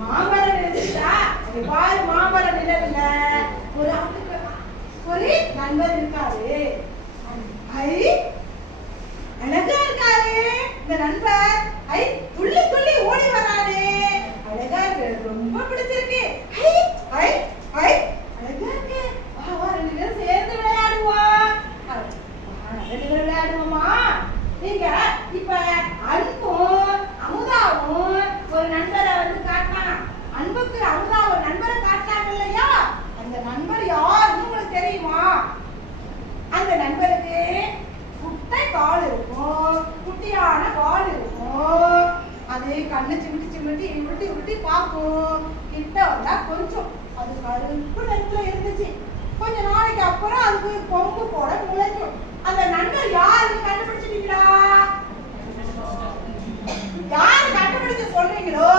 மாமரம் இருந்துச்சா? பாரு மாமரம் நிழல்ல ஒரு நண்பர் இருக்காரு. ஐ அழகா இருக்காரு இந்த நண்பர். ஐ துள்ளி துள்ளி ஓடி வராரு. அழகா இருக்கு, ரொம்ப பிடிச்சிருக்கு. ஐ ஐ ஐ அழகா இருக்கு. வா ரெண்டு பேரும் சேர்ந்து விளையாடுவோம். விளையாடுவோமா? நீங்க இப்ப அன்பும் அமுதாவும் ஒரு நண்பரை வந்து காட்டினான். அன்புக்கு அமுதா ஒரு நண்பரை காட்டினாங்க இல்லையா? அந்த நண்பர் யாருன்னு உங்களுக்கு தெரியுமா? அந்த நண்பருக்கு குட்டை கால் இருக்கும், குட்டியான கால் இருக்கும். அது கண்ணு சிமிட்டி சிமிட்டி உருட்டி உருட்டி பார்க்கும். கிட்ட வந்தா கொஞ்சம் அது கருப்பு நெருப்புல இருந்துச்சு. கொஞ்ச நாளைக்கு அப்புறம் அதுக்கு கொம்பு போட முளைக்கும். அந்த நண்பர் யாருன்னு கண்டுபிடிச்சிட்டீங்களா? யாரு கண்டுபிடிச்சு சொல்றீங்களோ